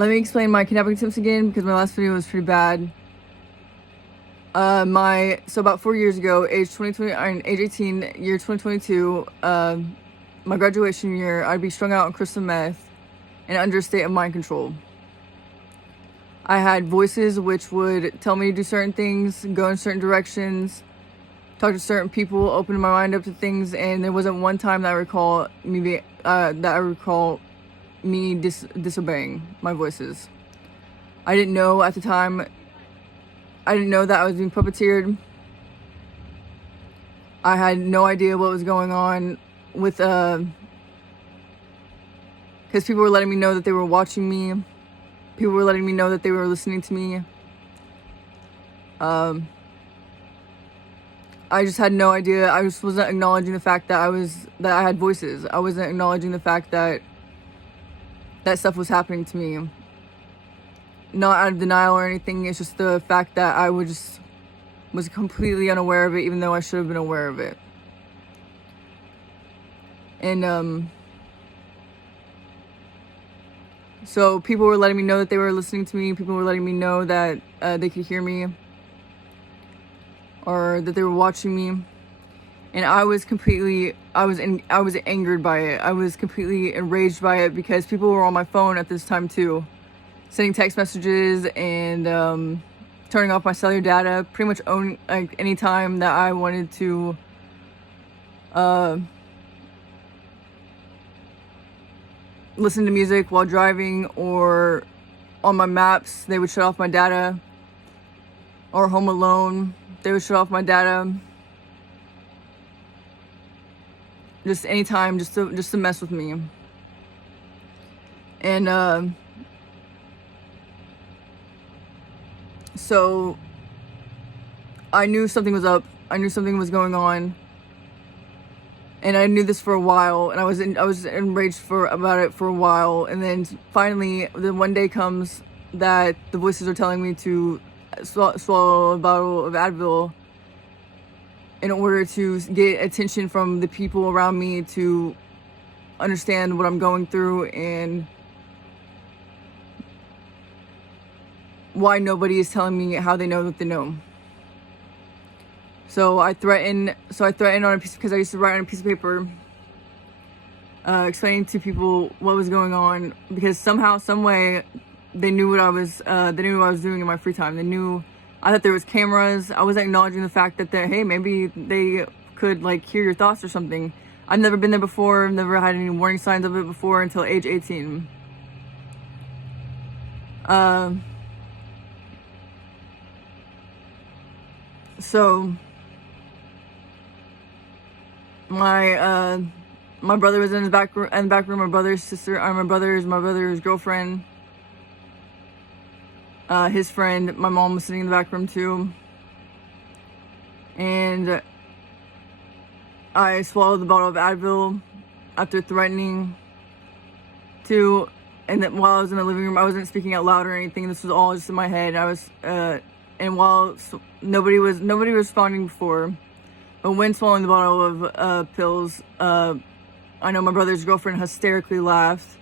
Let me explain my kidnapping attempts again, because my last video was pretty bad. So about 4 years ago, age 18, year 2022, my graduation year, I'd be strung out on crystal meth and under a state of mind control. I had voices which would tell me to do certain things, go in certain directions, talk to certain people, open my mind up to things, and there wasn't one time that I recall me disobeying my voices. I didn't know at the time. I didn't know that I was being puppeteered. I had no idea what was going on with because people were letting me know that they were watching me. People were letting me know that they were listening to me. I just had no idea. I just wasn't acknowledging the fact that I had voices. I wasn't acknowledging the fact that stuff was happening to me. Not out of denial or anything. It's just the fact that I was completely unaware of it, even though I should have been aware of it. And so people were letting me know that they were listening to me. People were letting me know that they could hear me, or that they were watching me. And I was angered by it. I was completely enraged by it, because people were on my phone at this time too, sending text messages and turning off my cellular data pretty much any time that I wanted to listen to music while driving, or on my maps they would shut off my data, or home alone they would shut off my data. Just anytime, just to mess with me. And so I knew something was up. I knew something was going on, and I knew this for a while. And I was enraged about it for a while. And then finally, the one day comes that the voices are telling me to swallow a bottle of Advil in order to get attention from the people around me, to understand what I'm going through and why nobody is telling me how they know that they know. So I threatened on a piece, because I used to write on a piece of paper, explaining to people what was going on, because somehow, some way, they knew what I was doing in my free time. They knew. I thought there was cameras. I wasn't acknowledging the fact that hey, maybe they could hear your thoughts or something. I've never been there before. I've never had any warning signs of it before until age 18. So my brother was in the back room. My brother's girlfriend, his friend, my mom was sitting in the back room too. And I swallowed the bottle of Advil after threatening to. And then while I was in the living room, I wasn't speaking out loud or anything. This was all just in my head. And while nobody was responding before, but when swallowing the bottle of pills, I know my brother's girlfriend hysterically laughed.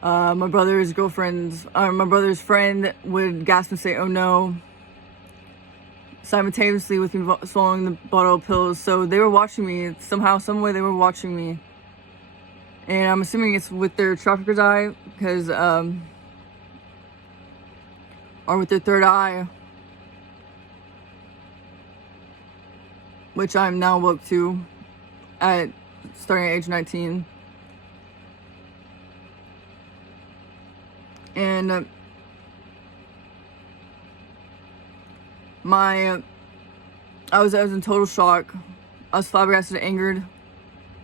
My brother's friend would gasp and say, "Oh no," simultaneously with me swallowing the bottle of pills. So they were watching me somehow, some way. They were watching me, and I'm assuming it's with their trafficker's eye, because or with their third eye, which I'm now woke to starting at age 19. And I was in total shock. I was flabbergasted and angered.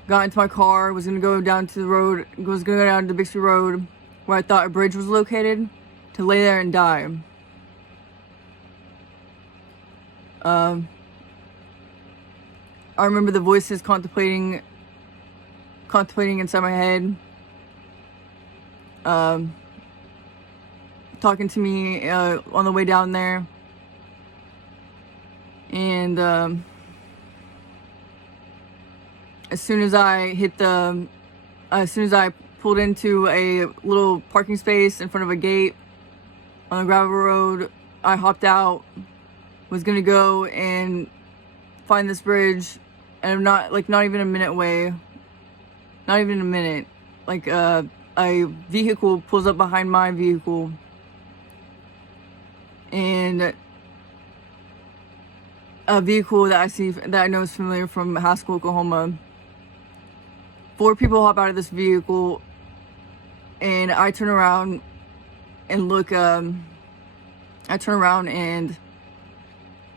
Got into my car, was gonna go down to the Bixby Road, where I thought a bridge was located, to lay there and die. I remember the voices contemplating inside my head, talking to me on the way down there. And as soon as I pulled into a little parking space in front of a gate on a gravel road. I hopped out, was gonna go and find this bridge, and I'm not even a minute away. Not even a minute. Like a vehicle pulls up behind my vehicle, and a vehicle that I know is familiar from Haskell, Oklahoma. 4 people hop out of this vehicle, and I turn around and look. I turn around and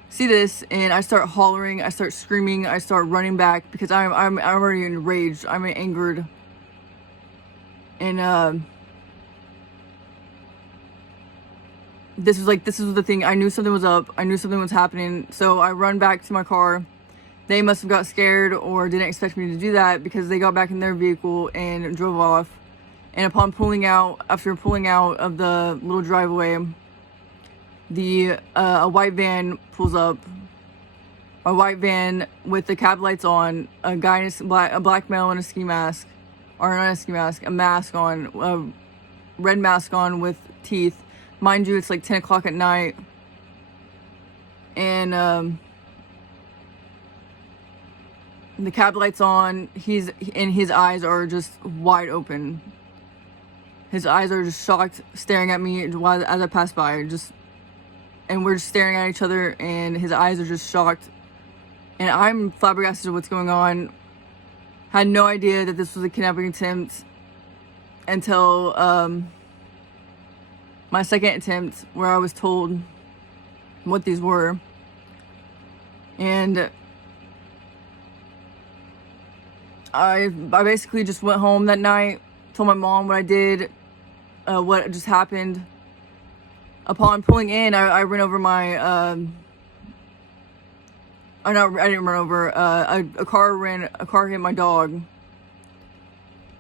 see this, and I start hollering, I start screaming, I start running back because I'm already enraged, I'm angered, and this was the thing. I knew something was up. I knew something was happening, so I run back to my car. They must have got scared or didn't expect me to do that, because they got back in their vehicle and drove off. And upon after pulling out of the little driveway, a white van pulls up. A white van with the cab lights on. A guy in a black male in a ski mask, or not a ski mask, a mask on, a red mask on with teeth. Mind you, it's like 10 o'clock at night, and the cab light's on. His eyes are just wide open. His eyes are just shocked, staring at me as I pass by. And we're just staring at each other, and his eyes are just shocked. And I'm flabbergasted at what's going on. Had no idea that this was a kidnapping attempt until my second attempt, where I was told what these were. And I basically just went home that night, told my mom what I did, what just happened. Upon pulling in, I ran over I didn't run over. A car hit my dog,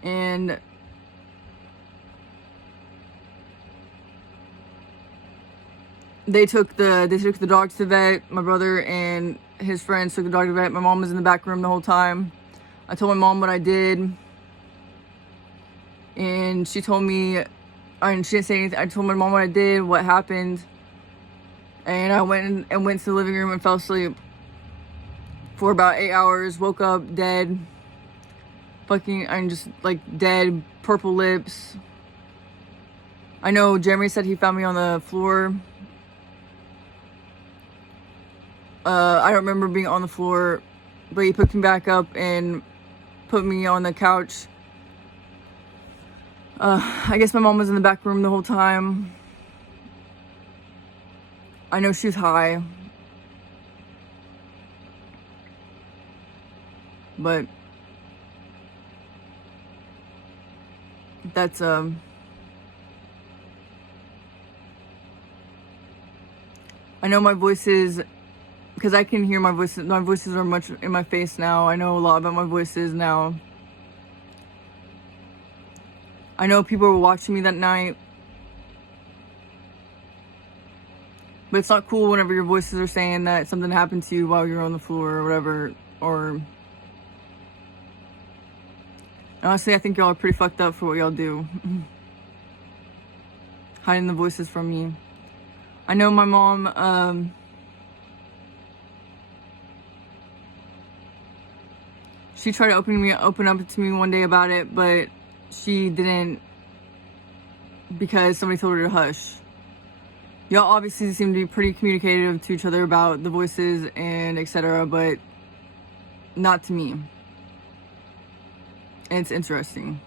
and they took the dog to the vet. My brother and his friends took the dog to the vet. My mom was in the back room the whole time. I told my mom what I did, and she told me. And she didn't say anything. I told my mom what I did, what happened, and I went to the living room and fell asleep for about 8 hours. Woke up dead, I'm just like dead, purple lips. I know Jeremy said he found me on the floor. I don't remember being on the floor, but he picked me back up and put me on the couch. I guess my mom was in the back room the whole time. I know she was high. But that's I know my voices, because I can hear my voices. My voices are much in my face now. I know a lot about my voices now. I know people were watching me that night. But it's not cool whenever your voices are saying that something happened to you while you're on the floor or whatever. Or honestly, I think y'all are pretty fucked up for what y'all do. Hiding the voices from me. I know my mom, she tried to open up to me one day about it, but she didn't, because somebody told her to hush. Y'all obviously seem to be pretty communicative to each other about the voices and etc., but not to me. And it's interesting.